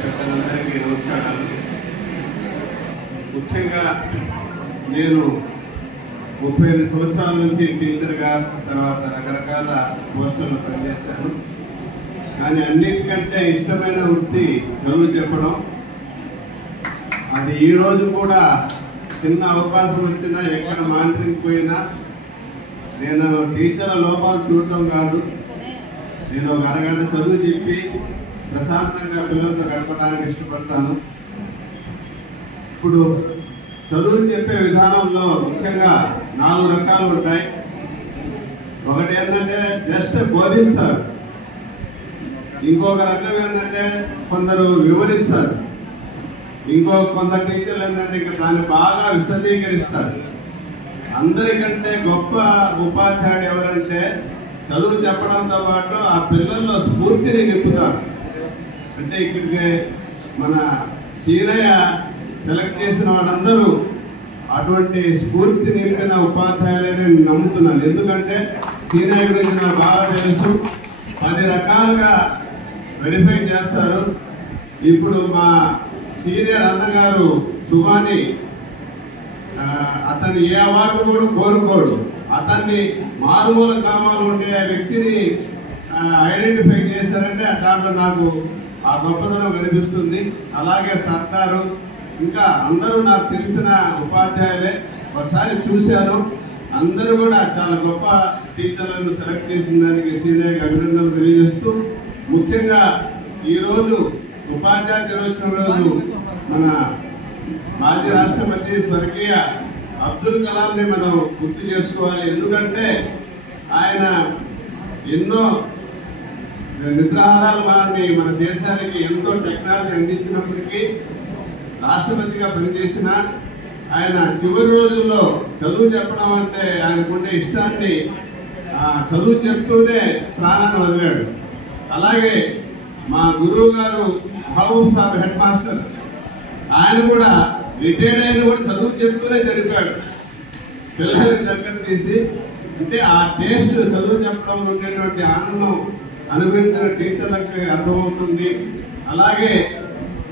పెద్దలందరికీ నమస్కారాలు. ముఖ్యంగా నేను 35 సంవత్సరాల నుంచి టీచర్గా, తర్వాత రకరకాల పోస్టుల్లో పనిచేశాను. కానీ అన్నిటికంటే ఇష్టమైన వృత్తి చదువు చెప్పడం. అది ఈ రోజు కూడా చిన్న అవకాశం వచ్చినా, ఎక్కడ మానిటరింగ్ పోయినా నేను టీచర్ల లోపాలు చూడటం కాదు, నేను ఒక అరగంట చదువు చెప్పి ప్రశాంతంగా పిల్లలతో గడపడానికి ఇష్టపడతాను. ఇప్పుడు చదువు చెప్పే విధానంలో ముఖ్యంగా 4 రకాలు ఉంటాయి. ఒకటి ఏంటంటే జస్ట్ బోధిస్తారు, ఇంకొక రకం ఏంటంటే కొందరు వివరిస్తారు, కొందరు టీచర్లు ఏంటంటే ఇంకా దాన్ని బాగా విశదీకరిస్తారు. అందరికంటే గొప్ప ఉపాధ్యాయుడు ఎవరంటే చదువు చెప్పడంతో పాటు ఆ పిల్లల్లో స్ఫూర్తిని నింపుతారు. అంటే ఇక్కడికి మన సీనయ్య సెలెక్ట్ చేసిన వాళ్ళందరూ అటువంటి స్ఫూర్తి నింపిన ఉపాధ్యాయులని నేను నమ్ముతున్నాను. ఎందుకంటే సీనయ్య గురించి నాకు బాగా తెలుసు. 10 రకాలుగా వెరిఫై చేస్తారు. ఇప్పుడు మా సీనియర్ అన్నగారు సుభాని, అతను ఏ అవార్డు కూడా కోరుకోడు. అతన్ని మారుమూల గ్రామాలు ఉండే వ్యక్తిని ఐడెంటిఫై చేశారంటే దాంట్లో నాకు ఆ గొప్పదనం కనిపిస్తుంది. అలాగే సర్దారు, ఇంకా అందరూ నాకు తెలిసిన ఉపాధ్యాయులే. ఒకసారి చూశాను, అందరూ కూడా చాలా గొప్ప టీచర్లను సెలెక్ట్ చేసిన దానికి సీనియర్కి అభినందనలు తెలియజేస్తూ, ముఖ్యంగా ఈరోజు ఉపాధ్యాయ దినోత్సవం రోజు మన మాజీ రాష్ట్రపతి స్వర్గీయ అబ్దుల్ కలాంని మనం గుర్తు చేసుకోవాలి. ఎందుకంటే ఆయన ఎన్నో నిద్రాహారాలు మాని మన దేశానికి ఎంతో టెక్నాలజీ అందించినప్పటికీ, రాష్ట్రపతిగా పనిచేసిన ఆయన చివరి రోజుల్లో చదువు చెప్పడం అంటే ఆయనకుండే ఇష్టాన్ని చదువు చెప్తూనే ప్రాణాన్ని వదిలాడు. అలాగే మా గురువు గారు మహబూబ్ సాబ్ హెడ్ మాస్టర్, ఆయన కూడా రిటైర్డ్ అయిన కూడా చదువు చెప్తూనే చనిపోయాడు. పిల్లలకి దగ్గర తీసి, అంటే ఆ టేస్ట్ చదువు చెప్పడం ఉండేటువంటి ఆనందం అనుభవించిన టీచర్లకు అర్థమవుతుంది. అలాగే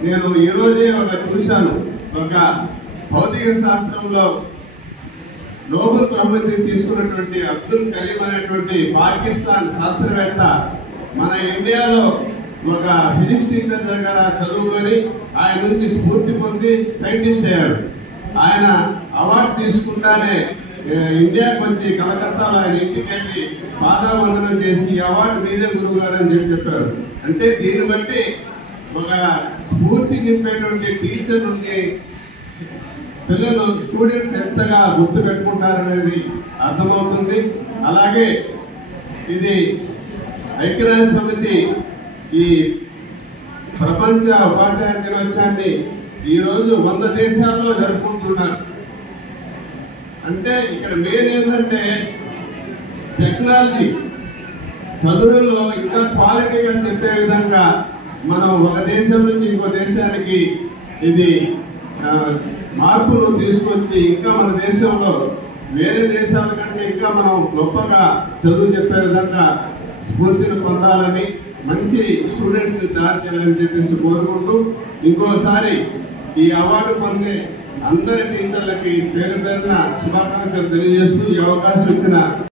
నేను ఈ రోజే చూశాను, ఒక భౌతిక శాస్త్రంలో నోబెల్ బహుమతి తీసుకున్నటువంటి అబ్దుల్ కలీం అనేటువంటి పాకిస్తాన్ శాస్త్రవేత్త మన ఇండియాలో ఒక ఫిజిక్స్ టీచర్ దగ్గర చదువుకొని ఆయన నుంచి స్ఫూర్తి పొంది సైంటిస్ట్ అయ్యాడు. ఆయన అవార్డు తీసుకుంటానే ఇండియాకి వచ్చి కలకత్తాలో ఆయన ఇంటికి వెళ్ళి పాదావందనం చేసి అవార్డు మీదే గురువు గారు అని చెప్పారు. అంటే దీన్ని బట్టి ఒక స్ఫూర్తి నింపేటువంటి టీచర్ నుండి పిల్లలు, స్టూడెంట్స్ ఎంతగా గుర్తు పెట్టుకుంటారనేది అర్థమవుతుంది. అలాగే ఇది ఐక్యరాజ్య సమితి ఈ ప్రపంచ ఉపాధ్యాయ దినోత్సవాన్ని ఈరోజు 100 దేశాల్లో జరుపుకుంటున్నారు. అంటే ఇక్కడ మెయిన్ ఏంటంటే టెక్నాలజీ చదువుల్లో ఇంకా క్వాలిటీగా చెప్పే విధంగా మనం ఒక దేశం నుంచి ఇంకో దేశానికి ఇది మార్పులు తీసుకొచ్చి ఇంకా మన దేశంలో వేరే దేశాల కంటే ఇంకా మనం గొప్పగా చదువు చెప్పే విధంగా స్ఫూర్తిని పొందాలని, మంచి స్టూడెంట్స్ తయారు చేయాలని చెప్పేసి కోరుకుంటూ, ఇంకోసారి ఈ అవార్డు పొందే అందరి టీచర్లకి పేరు పేరున శుభాకాంక్షలు తెలియజేస్తూ ఈ అవకాశం ఇచ్చిన